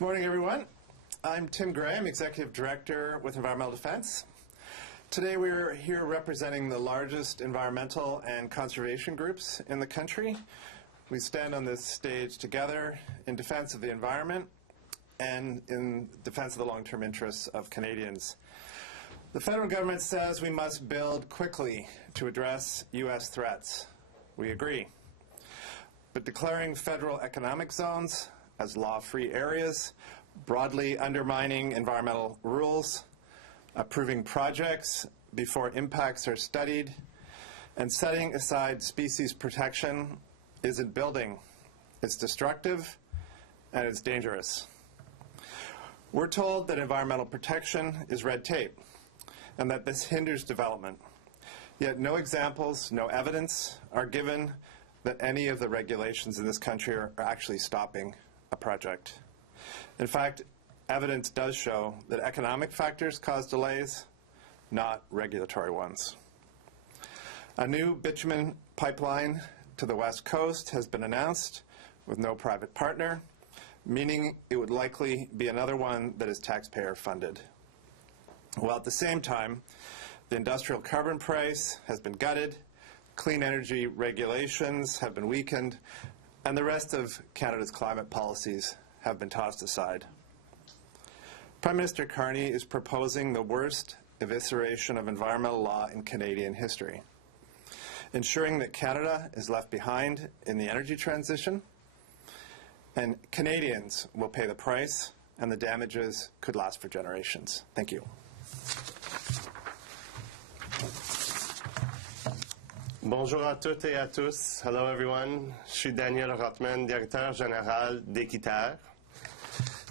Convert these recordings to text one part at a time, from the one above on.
Morning, everyone. I'm Tim Graham, Executive Director with Environmental Defense. Today we're here representing the largest environmental and conservation groups in the country. We stand on this stage together in defense of the environment and in defense of the long-term interests of Canadians. The federal government says we must build quickly to address U.S. threats. We agree. But declaring federal economic zones as law-free areas, broadly undermining environmental rules, approving projects before impacts are studied, and setting aside species protection isn't building. It's destructive and it's dangerous. We're told that environmental protection is red tape and that this hinders development. Yet no examples, no evidence are given that any of the regulations in this country are actually stopping a project. In fact, evidence does show that economic factors cause delays, not regulatory ones. A new bitumen pipeline to the West Coast has been announced with no private partner, meaning it would likely be another one that is taxpayer funded. While at the same time, the industrial carbon price has been gutted, clean energy regulations have been weakened, and the rest of Canada's climate policies have been tossed aside. Prime Minister Carney is proposing the worst evisceration of environmental law in Canadian history, ensuring that Canada is left behind in the energy transition, and Canadians will pay the price, and the damages could last for generations. Thank you. Bonjour à toutes et à tous. Hello everyone. Je suis Daniel Rotman, directeur général d'Équiterre.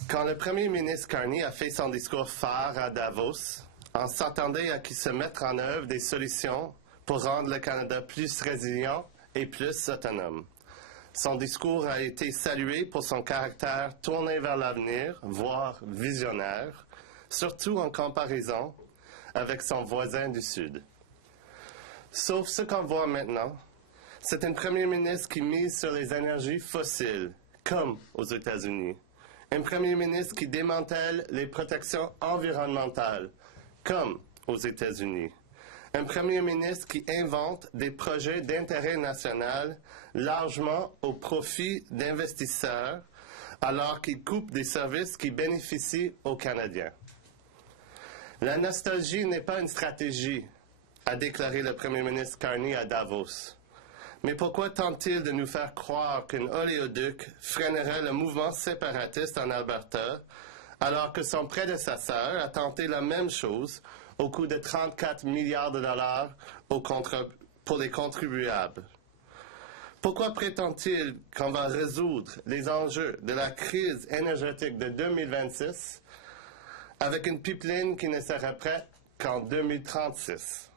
Quand le premier ministre Carney a fait son discours phare à Davos, on s'attendait à qu'il se mette en œuvre des solutions pour rendre le Canada plus résilient et plus autonome. Son discours a été salué pour son caractère tourné vers l'avenir, voire visionnaire, surtout en comparaison avec son voisin du Sud. Sauf ce qu'on voit maintenant, c'est un premier ministre qui mise sur les énergies fossiles, comme aux États-Unis. Un premier ministre qui démantèle les protections environnementales, comme aux États-Unis. Un premier ministre qui invente des projets d'intérêt national largement au profit d'investisseurs, alors qu'il coupe des services qui bénéficient aux Canadiens. La nostalgie n'est pas une stratégie, a déclaré le premier ministre Carney à Davos. Mais pourquoi tente-t-il de nous faire croire qu'un oléoduc freinerait le mouvement séparatiste en Alberta, alors que son prédécesseur a tenté la même chose au coût de 34 milliards de dollars pour les contribuables? Pourquoi prétend-il qu'on va résoudre les enjeux de la crise énergétique de 2026 avec une pipeline qui ne serait prête qu'en 2036?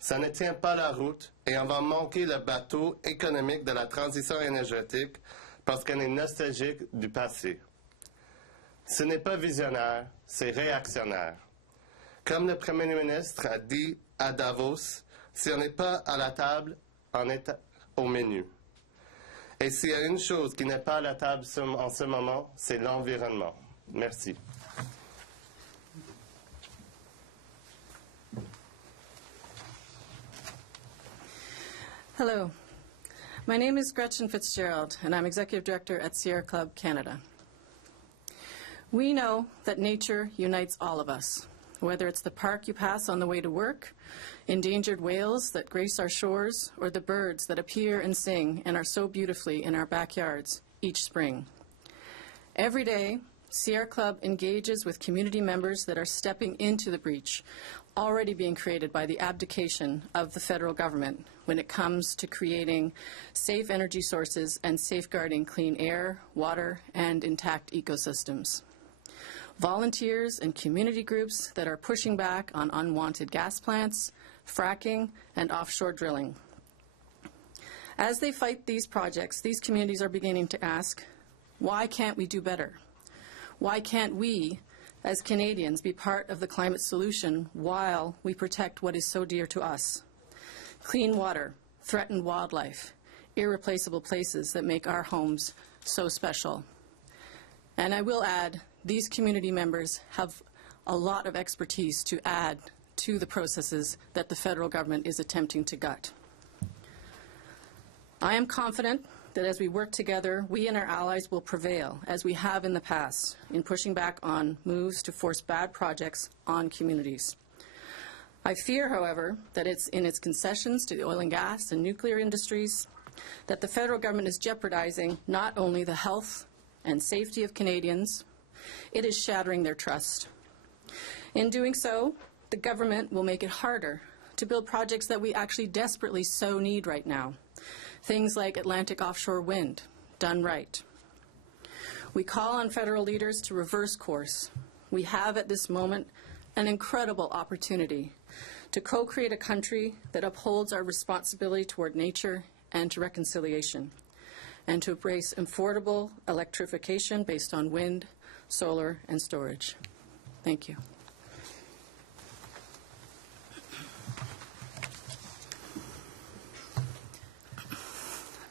Ça ne tient pas la route et on va manquer le bateau économique de la transition énergétique parce qu'on est nostalgique du passé. Ce n'est pas visionnaire, c'est réactionnaire. Comme le Premier ministre a dit à Davos, si on n'est pas à la table, on est au menu. Et s'il y a une chose qui n'est pas à la table en ce moment, c'est l'environnement. Merci. Hello, my name is Gretchen Fitzgerald, and I'm Executive Director at Sierra Club Canada. We know that nature unites all of us, whether it's the park you pass on the way to work, endangered whales that grace our shores, or the birds that appear and sing and are so beautifully in our backyards each spring. Every day, Sierra Club engages with community members that are stepping into the breach, already being created by the abdication of the federal government when it comes to creating safe energy sources and safeguarding clean air, water, and intact ecosystems. Volunteers and community groups that are pushing back on unwanted gas plants, fracking, and offshore drilling. As they fight these projects, these communities are beginning to ask, why can't we do better? Why can't we, as Canadians, be part of the climate solution while we protect what is so dear to us? Clean water, threatened wildlife, irreplaceable places that make our homes so special. And I will add, these community members have a lot of expertise to add to the processes that the federal government is attempting to gut. I am confident that as we work together, we and our allies will prevail, as we have in the past, in pushing back on moves to force bad projects on communities. I fear, however, that it's in its concessions to the oil and gas and nuclear industries that the federal government is jeopardizing not only the health and safety of Canadians, it is shattering their trust. In doing so, the government will make it harder to build projects that we actually desperately so need right now. Things like Atlantic offshore wind, done right. We call on federal leaders to reverse course. We have at this moment an incredible opportunity to co-create a country that upholds our responsibility toward nature and to reconciliation, and to embrace affordable electrification based on wind, solar, and storage. Thank you.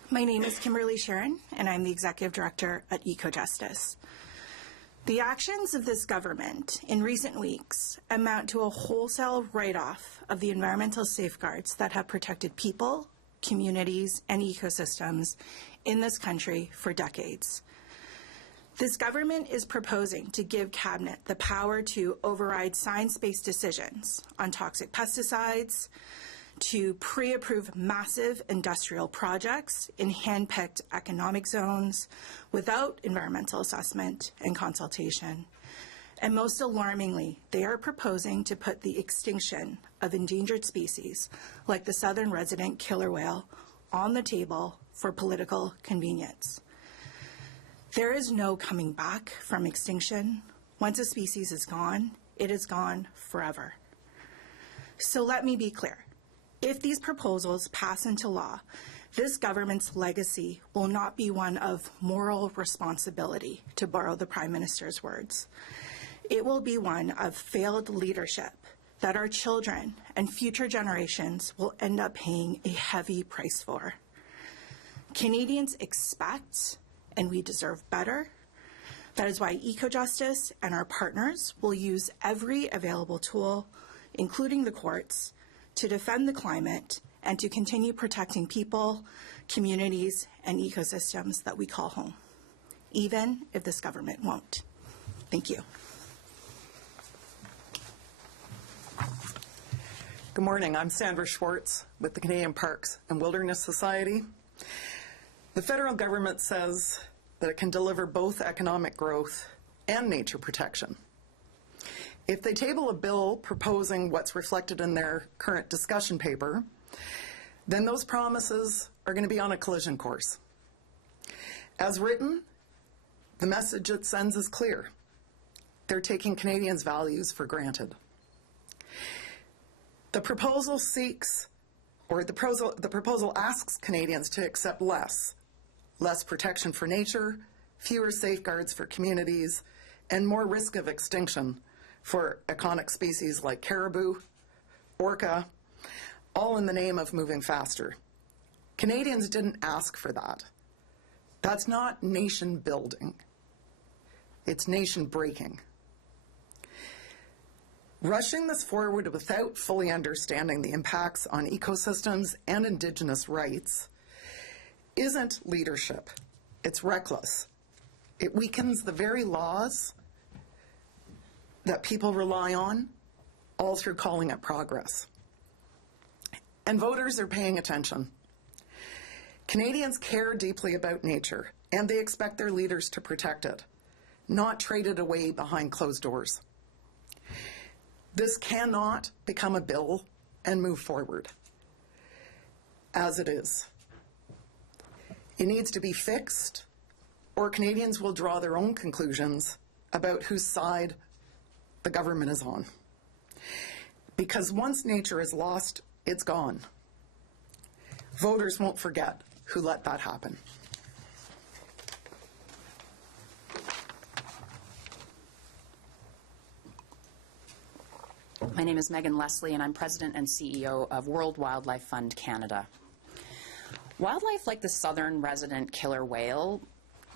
My name is Kimberly Shearon, and I'm the Executive Director at Ecojustice. The actions of this government in recent weeks amount to a wholesale write-off of the environmental safeguards that have protected people, communities, and ecosystems in this country for decades. This government is proposing to give Cabinet the power to override science-based decisions on toxic pesticides, to pre-approve massive industrial projects in hand-picked economic zones without environmental assessment and consultation. And most alarmingly, they are proposing to put the extinction of endangered species like the southern resident killer whale on the table for political convenience. There is no coming back from extinction. Once a species is gone, it is gone forever. So let me be clear. If these proposals pass into law, this government's legacy will not be one of moral responsibility, to borrow the Prime Minister's words. It will be one of failed leadership that our children and future generations will end up paying a heavy price for. Canadians expect, and we deserve better. That is why Ecojustice and our partners will use every available tool, including the courts, to defend the climate and to continue protecting people, communities, and ecosystems that we call home, even if this government won't. Thank you. Good morning. I'm Sandra Schwartz with the Canadian Parks and Wilderness Society. The federal government says that it can deliver both economic growth and nature protection. If they table a bill proposing what's reflected in their current discussion paper, then those promises are going to be on a collision course. As written, the message it sends is clear. They're taking Canadians' values for granted. The proposal asks Canadians to accept less protection for nature, fewer safeguards for communities, and more risk of extinction for iconic species like caribou, orca, all in the name of moving faster. Canadians didn't ask for that. That's not nation building. It's nation breaking. Rushing this forward without fully understanding the impacts on ecosystems and Indigenous rights isn't leadership. It's reckless. It weakens the very laws that people rely on, all through calling it progress. And voters are paying attention. Canadians care deeply about nature, and they expect their leaders to protect it, not trade it away behind closed doors. This cannot become a bill and move forward, as it is. It needs to be fixed, or Canadians will draw their own conclusions about whose side the government is on. Because once nature is lost, it's gone. Voters won't forget who let that happen. My name is Megan Leslie, and I'm President and CEO of World Wildlife Fund Canada. Wildlife like the southern resident killer whale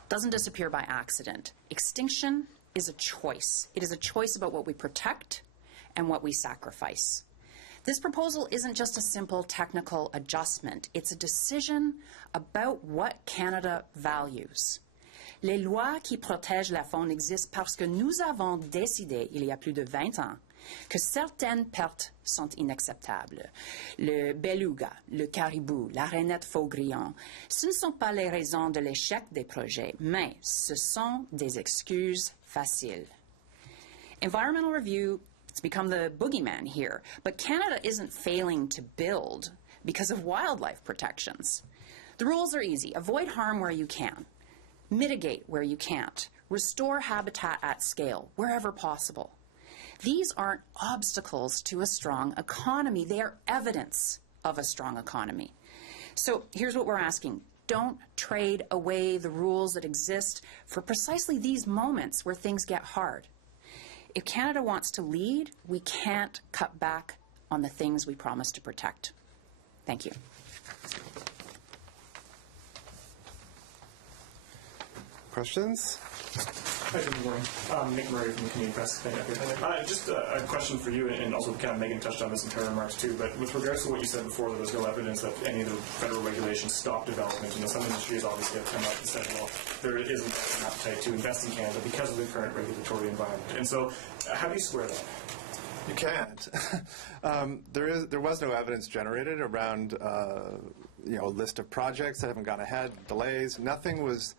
doesn't disappear by accident. Extinction is a choice. It is a choice about what we protect and what we sacrifice. This proposal isn't just a simple technical adjustment. It's a decision about what Canada values. Les lois qui protègent la faune existent parce que nous avons décidé, il y a plus de 20 ans, que certaines pertes sont inacceptables. Le beluga, le caribou, la rainette faugrillon, ce ne sont pas les raisons de l'échec des projets, mais ce sont des excuses faciles. Environmental review, it's become the boogeyman here, but Canada isn't failing to build because of wildlife protections. The rules are easy. Avoid harm where you can. Mitigate where you can't. Restore habitat at scale, wherever possible. These aren't obstacles to a strong economy. They are evidence of a strong economy. So here's what we're asking. Don't trade away the rules that exist for precisely these moments where things get hard. If Canada wants to lead, we can't cut back on the things we promised to protect. Thank you. Questions? Hi, good morning. Nick Murray from the Canadian Press. Just a question for you, and also kind of Megan touched on this in her remarks too, but with regards to what you said before, there was no evidence that any of the federal regulations stopped development. You know, some industries obviously have come out and said, well, there isn't an appetite to invest in Canada because of the current regulatory environment. And so, how do you square that? You can't. There was no evidence generated around a list of projects that haven't gone ahead, delays. Nothing was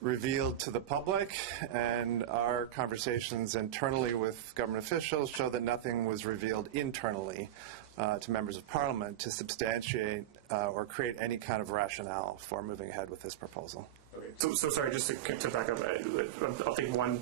revealed to the public, and our conversations internally with government officials show that nothing was revealed internally to members of Parliament to substantiate or create any kind of rationale for moving ahead with this proposal. Okay. So sorry, just to back up, I'll take one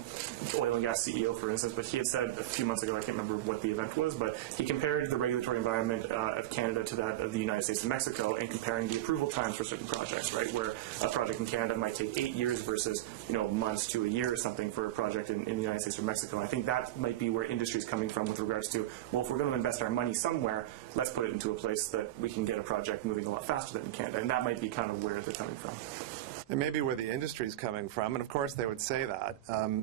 oil and gas CEO, for instance, but he had said a few months ago, I can't remember what the event was, but he compared the regulatory environment of Canada to that of the United States and Mexico, and comparing the approval times for certain projects, right, where a project in Canada might take 8 years versus, months to a year or something for a project in the United States or Mexico. I think that might be where industry is coming from with regards to, well, if we're going to invest our money somewhere, let's put it into a place that we can get a project moving a lot faster than in Canada, and that might be kind of where they're coming from. It may be where the industry is coming from, and of course they would say that.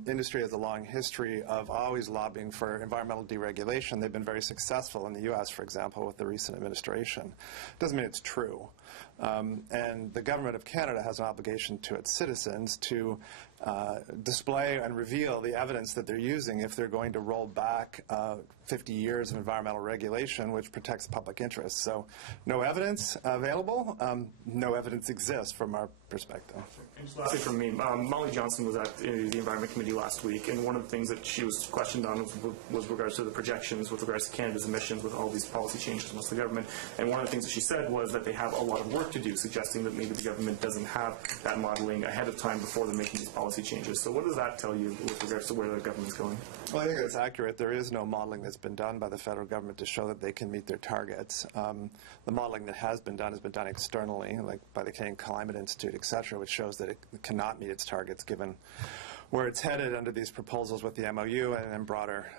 Industry has a long history of always lobbying for environmental deregulation. They've been very successful in the U.S., for example, with the recent administration. Doesn't mean it's true. And the government of Canada has an obligation to its citizens to display and reveal the evidence that they're using if they're going to roll back 50 years of environmental regulation, which protects public interest. So no evidence available. No evidence exists from our perspective. And just lastly from me, Molly Johnson was at the Environment Committee last week, and one of the things that she was questioned on was regards to the projections with regards to Canada's emissions with all these policy changes amongst the government. And one of the things that she said was that they have a lot of work to do, suggesting that maybe the government doesn't have that modeling ahead of time before they're making these policy changes. So what does that tell you with regards to where the government's going? Well, I think that's accurate. There is no modeling that's been done by the federal government to show that they can meet their targets. The modeling that has been done externally, like by the Canadian Climate Institute, et cetera, which shows that it cannot meet its targets given where it's headed under these proposals with the MOU and then broader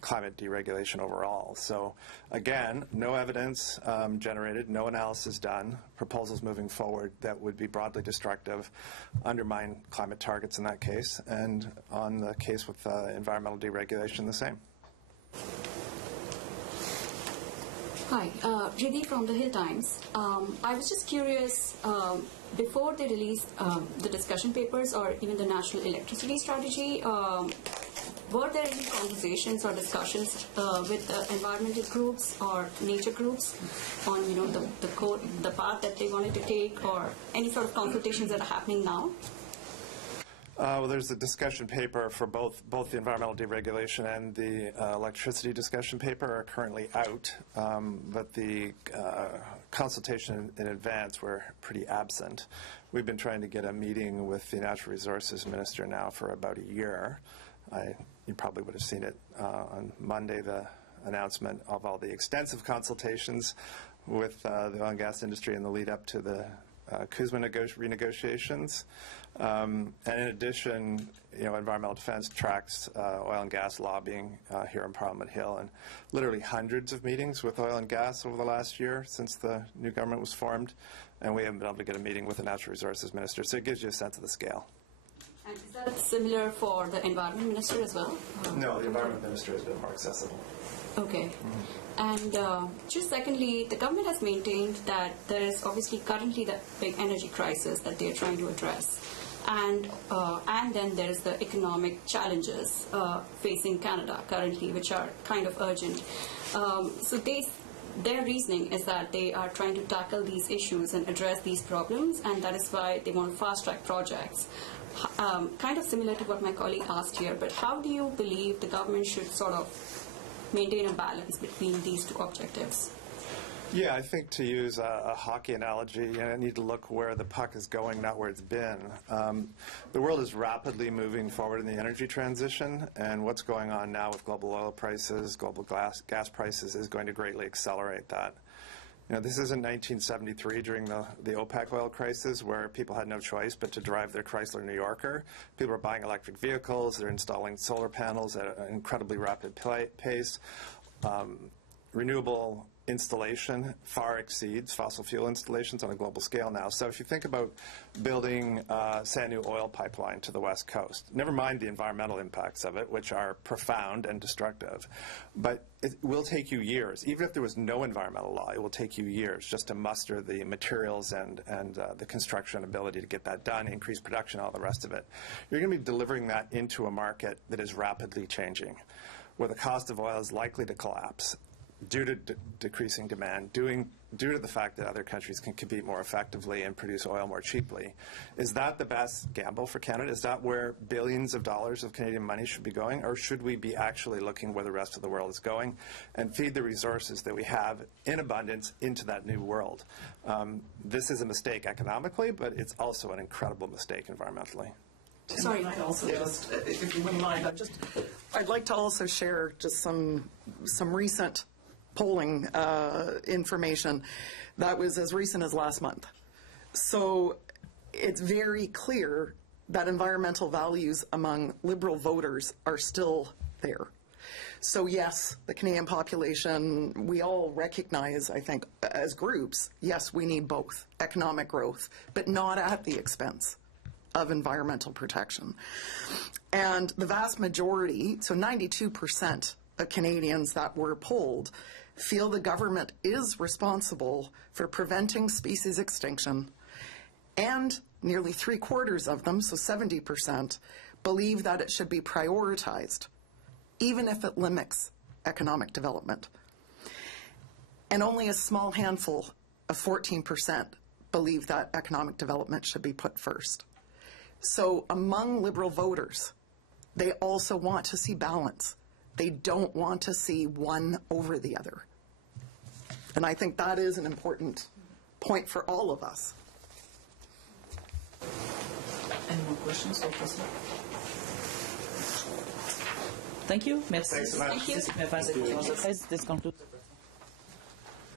climate deregulation overall. So again, no evidence generated, no analysis done, proposals moving forward that would be broadly destructive, undermine climate targets in that case, and on the case with environmental deregulation, the same. Hi, Riddhi from the Hill Times. I was just curious, before they released the discussion papers or even the National Electricity Strategy, were there any conversations or discussions with the environmental groups or nature groups on, the path that they wanted to take, or any sort of consultations that are happening now? Well, there's a discussion paper for both the environmental deregulation and the electricity discussion paper are currently out, but the consultation in advance were pretty absent. We've been trying to get a meeting with the Natural Resources Minister now for about a year. You probably would have seen it on Monday, the announcement of all the extensive consultations with the oil and gas industry in the lead up to the CUSMA renegotiations. And in addition, Environmental Defense tracks oil and gas lobbying here in Parliament Hill, and literally hundreds of meetings with oil and gas over the last year since the new government was formed, and we haven't been able to get a meeting with the Natural Resources Minister, so it gives you a sense of the scale. And is that similar for the Environment Minister as well? No, the Environment Minister has been more accessible. Okay. And just secondly, the government has maintained that there is obviously currently the big energy crisis that they are trying to address. And then there is the economic challenges facing Canada currently, which are kind of urgent. So their reasoning is that they are trying to tackle these issues and address these problems, and that is why they want to fast-track projects. Kind of similar to what my colleague asked here, but how do you believe the government should sort of maintain a balance between these two objectives? Yeah, I think to use a hockey analogy, you need to look where the puck is going, not where it's been. The world is rapidly moving forward in the energy transition, and what's going on now with global oil prices, global gas prices is going to greatly accelerate that. This isn't 1973 during the OPEC oil crisis where people had no choice but to drive their Chrysler New Yorker. People are buying electric vehicles, they're installing solar panels at an incredibly rapid pace. Renewable installation far exceeds fossil fuel installations on a global scale now. So if you think about building, say, a new oil pipeline to the West Coast, never mind the environmental impacts of it, which are profound and destructive, but it will take you years. Even if there was no environmental law, it will take you years just to muster the materials and the construction ability to get that done, increase production, all the rest of it. You're going to be delivering that into a market that is rapidly changing, where the cost of oil is likely to collapse due to decreasing demand, due to the fact that other countries can compete more effectively and produce oil more cheaply. Is that the best gamble for Canada? Is that where billions of dollars of Canadian money should be going? Or should we be actually looking where the rest of the world is going and feed the resources that we have in abundance into that new world? This is a mistake economically, but it's also an incredible mistake environmentally. Sorry. I also just, if you wouldn't mind, I'd like to also share just some recent polling information that was as recent as last month. So it's very clear that environmental values among Liberal voters are still there. So yes, the Canadian population, we all recognize, I think, as groups, yes, we need both economic growth, but not at the expense of environmental protection. And the vast majority, so 92% of Canadians that were polled, feel the government is responsible for preventing species extinction, and nearly 3/4 of them, so 70%, believe that it should be prioritized, even if it limits economic development. And only a small handful of 14% believe that economic development should be put first. So among Liberal voters, they also want to see balance. They don't want to see one over the other. And I think that is an important point for all of us. Any more questions for President? Thank you. Merci. Thanks so much. Thank you. This concludes